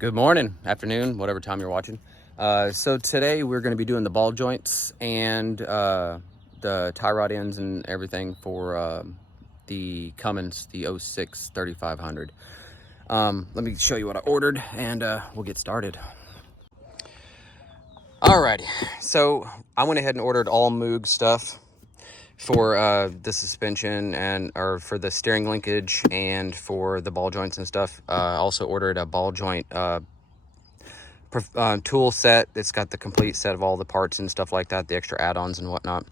Good morning, afternoon, whatever time you're watching. So today we're going to be doing the ball joints and the tie rod ends and everything for the Cummins, the 06 3500. Let me show you what I ordered and we'll get started. Alrighty, so I went ahead and ordered all Moog stuff for the suspension and for the steering linkage and for the ball joints and stuff. I also ordered a ball joint tool set. It's got the complete set of all the parts and stuff like that, the extra add-ons and whatnot.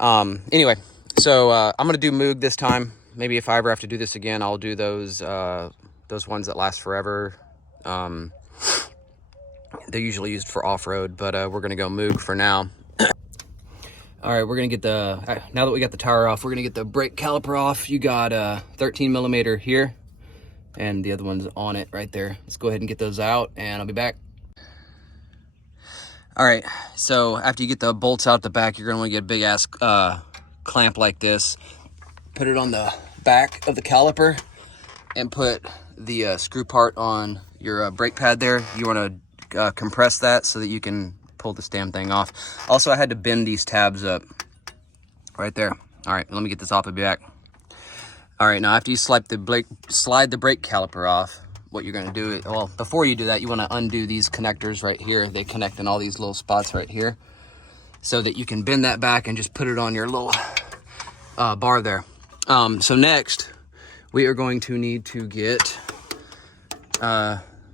Anyway, so I'm gonna do Moog this time. Maybe if I ever have to do this again, I'll do those ones that last forever. They're usually used for off-road, but we're gonna go Moog for now. All right, we're gonna get now that we got the tire off, we're gonna get the brake caliper off. You got a 13 millimeter here and the other one's on it right there. Let's go ahead and get those out and I'll be back. All right, so after you get the bolts out the back, you're gonna want to get a big ass clamp like this. Put it on the back of the caliper and put the screw part on your brake pad there. You want to compress that so that you can pull this damn thing off. Also, I had to bend these tabs up right there. All right, let me get this off and be back. All right, now after you slide the brake caliper off, what you're gonna do is, well, before you do that, you wanna undo these connectors right here. They connect in all these little spots right here so that you can bend that back and just put it on your little bar there. So next, we are going to need to get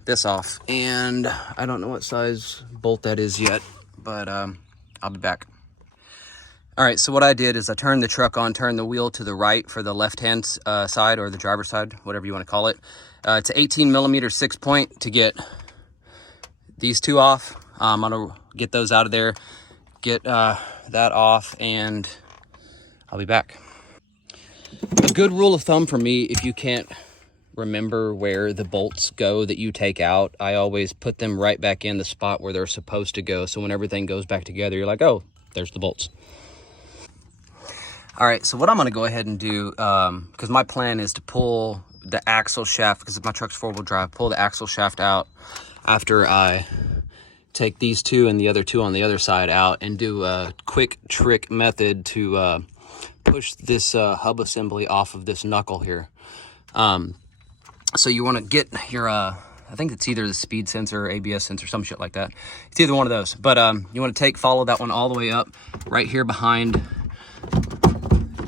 this off. And I don't know what size bolt that is yet, but I'll be back. All right, so what I did is I turned the truck on, turned the wheel to the right for the left-hand side or the driver's side, whatever you want to call it. It's an 18 millimeter 6-point to get these two off. I'm gonna get those out of there, get that off, and I'll be back. A good rule of thumb for me, if you can't remember where the bolts go that you take out, I always put them right back in the spot where they're supposed to go. So when everything goes back together, you're like, oh, there's the bolts. All right, so what I'm gonna go ahead and do, because my plan is to pull the axle shaft, because my truck's 4-wheel drive, pull the axle shaft out after I take these two and the other two on the other side out and do a quick trick method to push this hub assembly off of this knuckle here. So you wanna get your, I think it's either the speed sensor or ABS sensor, some shit like that. It's either one of those, but you wanna follow that one all the way up right here behind.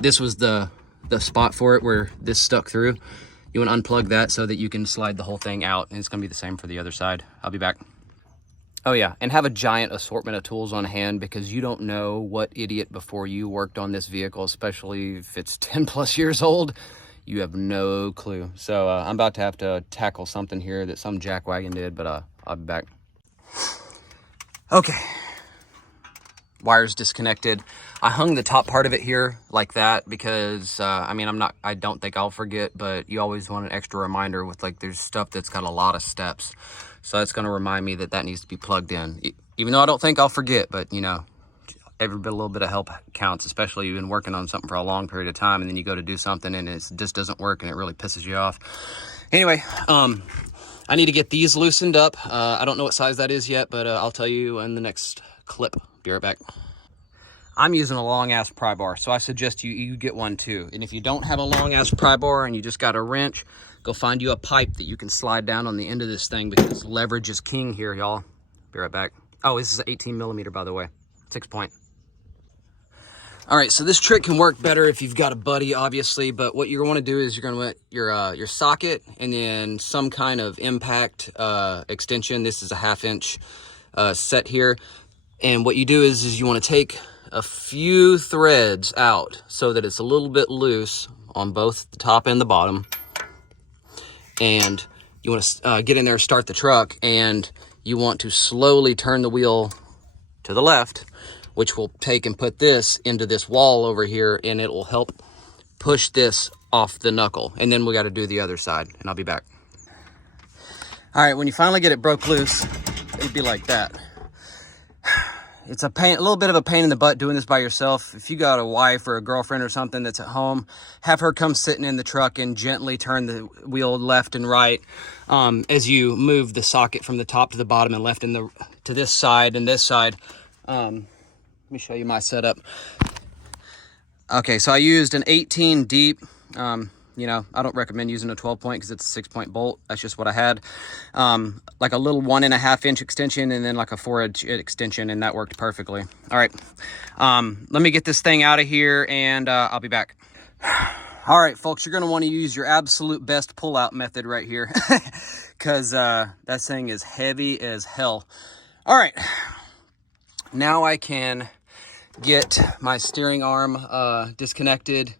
This was the spot for it where this stuck through. You want to unplug that so that you can slide the whole thing out, and it's going to be the same for the other side. I'll be back. Oh yeah, and have a giant assortment of tools on hand, because you don't know what idiot before you worked on this vehicle, especially if it's 10 plus years old. You have no clue. So I'm about to have to tackle something here that some jackwagon did, but I'll be back. Okay. Wires disconnected. I hung the top part of it here like that because I mean, I don't think I'll forget, but you always want an extra reminder with, like, there's stuff that's got a lot of steps, so that's going to remind me that needs to be plugged in, even though I don't think I'll forget. But you know, a little bit of help counts, especially you've been working on something for a long period of time and then you go to do something and it just doesn't work and it really pisses you off. Anyway, I need to get these loosened up. I don't know what size that is yet, but I'll tell you in the next clip. Be right back. I'm using a long ass pry bar, so I suggest you get one too. And if you don't have a long ass pry bar and you just got a wrench, go find you a pipe that you can slide down on the end of this thing, because leverage is king here, y'all. Be right back. Oh, this is 18 millimeter, by the way, 6-point. All right, so this trick can work better if you've got a buddy, obviously, but what you're going to do is you're going to want your socket and then some kind of impact extension. This is a 1/2 inch set here. And what you do is you want to take a few threads out so that it's a little bit loose on both the top and the bottom. And you want to get in there, start the truck, and you want to slowly turn the wheel to the left, which will take and put this into this wall over here, and it will help push this off the knuckle. And then we got to do the other side, and I'll be back. All right, when you finally get it broke loose, it'll be like that. it's a little bit of a pain in the butt doing this by yourself. If you got a wife or a girlfriend or something that's at home, have her come sitting in the truck and gently turn the wheel left and right as you move the socket from the top to the bottom and left to this side and this side. Let me show you my setup. Okay, so I used an 18 deep. You know, I don't recommend using a 12 point because it's a 6-point bolt. That's just what I had. Like a little 1.5 inch extension and then like a 4-inch extension, and that worked perfectly. All right, let me get this thing out of here and I'll be back. All right, folks, you're gonna wanna use your absolute best pull-out method right here because that thing is heavy as hell. All right, now I can get my steering arm disconnected.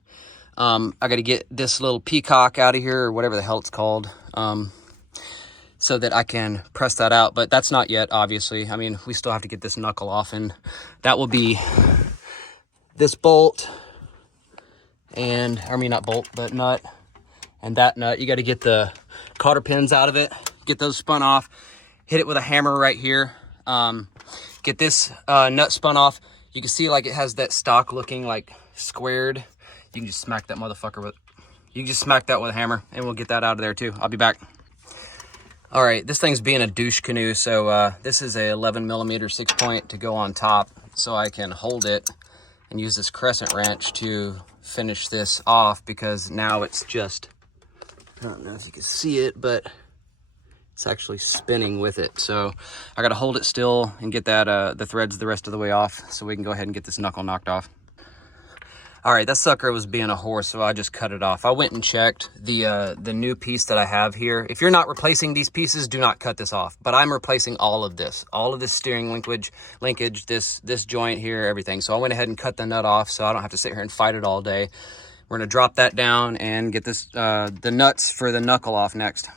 I got to get this little peacock out of here, or whatever the hell it's called, so that I can press that out. But that's not yet, obviously. I mean, we still have to get this knuckle off, and that will be this bolt, and, I mean, not bolt, but nut, and that nut. You got to get the cotter pins out of it, get those spun off, hit it with a hammer right here, get this nut spun off. You can see like it has that stock looking like squared. You can just smack that motherfucker with, you can just smack that with a hammer and we'll get that out of there too. I'll be back. All right, this thing's being a douche canoe. So this is a 11mm 6-point to go on top so I can hold it and use this crescent wrench to finish this off, because now it's just, I don't know if you can see it, but it's actually spinning with it. So I got to hold it still and get that the threads the rest of the way off so we can go ahead and get this knuckle knocked off. All right, that sucker was being a horse, so I just cut it off. I went and checked the new piece that I have here. If you're not replacing these pieces, do not cut this off. But I'm replacing all of this steering linkage, this joint here, everything. So I went ahead and cut the nut off so I don't have to sit here and fight it all day. We're gonna drop that down and get this the nuts for the knuckle off next.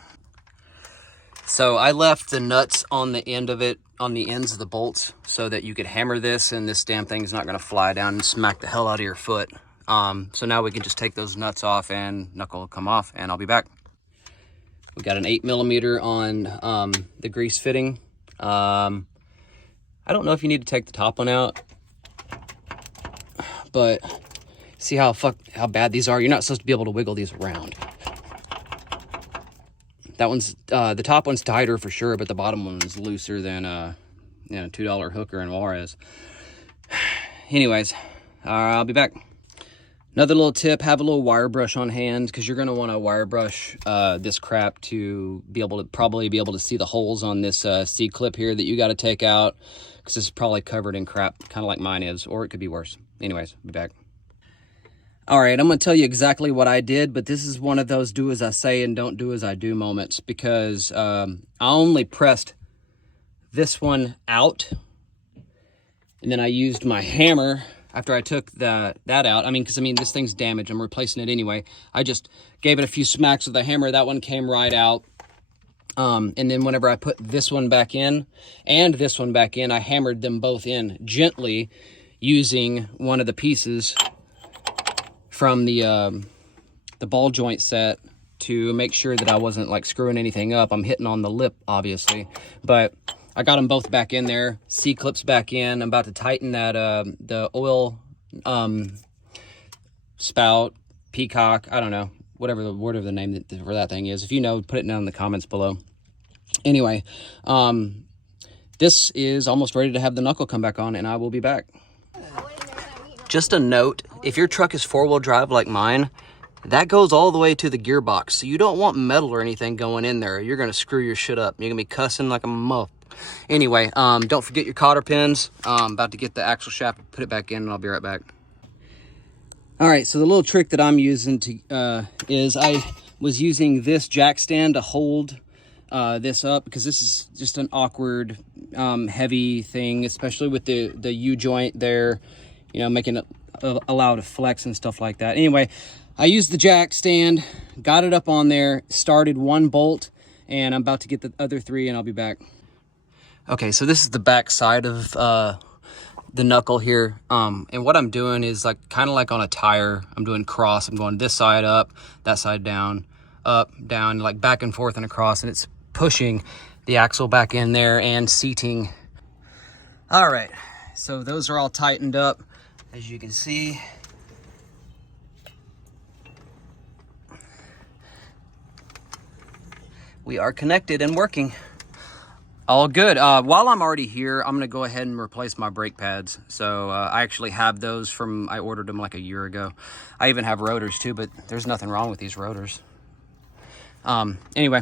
So I left the nuts on the end of it, on the ends of the bolts, so that you could hammer this and this damn thing is not going to fly down and smack the hell out of your foot. So now we can just take those nuts off and knuckle will come off, and I'll be back. We got an 8mm on the grease fitting. I don't know if you need to take the top one out, but see how bad these are? You're not supposed to be able to wiggle these around. That one's, the top one's tighter for sure, but the bottom one is looser than a $2 hooker in Juarez. Anyways, I'll be back. Another little tip, have a little wire brush on hand, because you're going to want to wire brush this crap to probably be able to see the holes on this C-clip here that you got to take out, because this is probably covered in crap, kind of like mine is, or it could be worse. Anyways, I'll be back. All right, I'm going to tell you exactly what I did, but this is one of those do as I say and don't do as I do moments, because I only pressed this one out, and then I used my hammer after I took that out. Because this thing's damaged. I'm replacing it anyway. I just gave it a few smacks with the hammer. That one came right out. And then whenever I put this one back in and this one back in, I hammered them both in gently using one of the pieces from the ball joint set to make sure that I wasn't like screwing anything up. I'm hitting on the lip, obviously, but I got them both back in there. C-clips back in. I'm about to tighten that the oil spout, peacock, I don't know, whatever the name for that thing is. If you know, put it down in the comments below. Anyway, this is almost ready to have the knuckle come back on, and I will be back. Just a note, if your truck is 4-wheel drive like mine, that goes all the way to the gearbox. So you don't want metal or anything going in there. You're going to screw your shit up. You're going to be cussing like a muff. Anyway, don't forget your cotter pins. I'm about to get the axle shaft, put it back in, and I'll be right back. All right, so the little trick that I'm using is I was using this jack stand to hold this up, because this is just an awkward, heavy thing, especially with the U-joint there. Making it allow to flex and stuff like that. Anyway, I used the jack stand, got it up on there, started one bolt, and I'm about to get the other 3, and I'll be back. Okay, so this is the back side of the knuckle here. And what I'm doing is kind of like on a tire. I'm doing cross. I'm going this side up, that side down, up, down, like back and forth and across, and it's pushing the axle back in there and seating. All right. so those are all tightened up, as you can see. We are connected and working. All good. While I'm already here, I'm gonna go ahead and replace my brake pads. So I actually have those from, I ordered them like a year ago. I even have rotors too, but there's nothing wrong with these rotors. Anyway,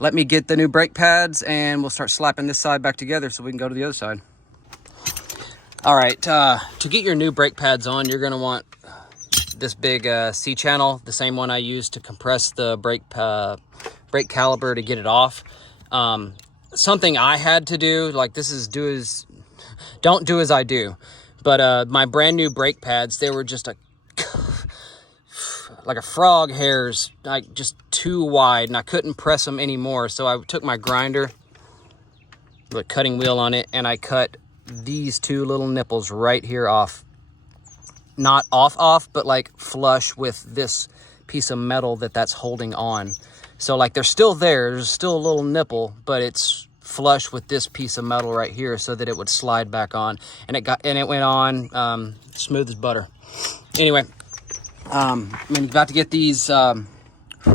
let me get the new brake pads and we'll start slapping this side back together so we can go to the other side. All right, to get your new brake pads on, you're gonna want this big C channel, the same one I used to compress the brake caliper to get it off. Something I had to do, like this is don't do as I do, but my brand new brake pads, they were just like a frog hairs, like just too wide, and I couldn't press them anymore. So I took my grinder, the cutting wheel on it, and I cut these two little nipples right here off. Not off, but like flush with this piece of metal that's holding on. So like they're still there, there's still a little nipple, but it's flush with this piece of metal right here so that it would slide back on. And it went on smooth as butter. Anyway, I'm about to get these,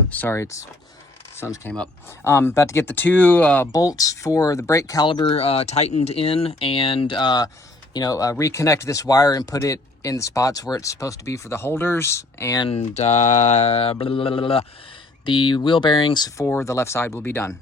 sorry, sun came up. About to get the two bolts for the brake caliper tightened in, and reconnect this wire and put it in the spots where it's supposed to be for the holders, and the wheel bearings for the left side will be done.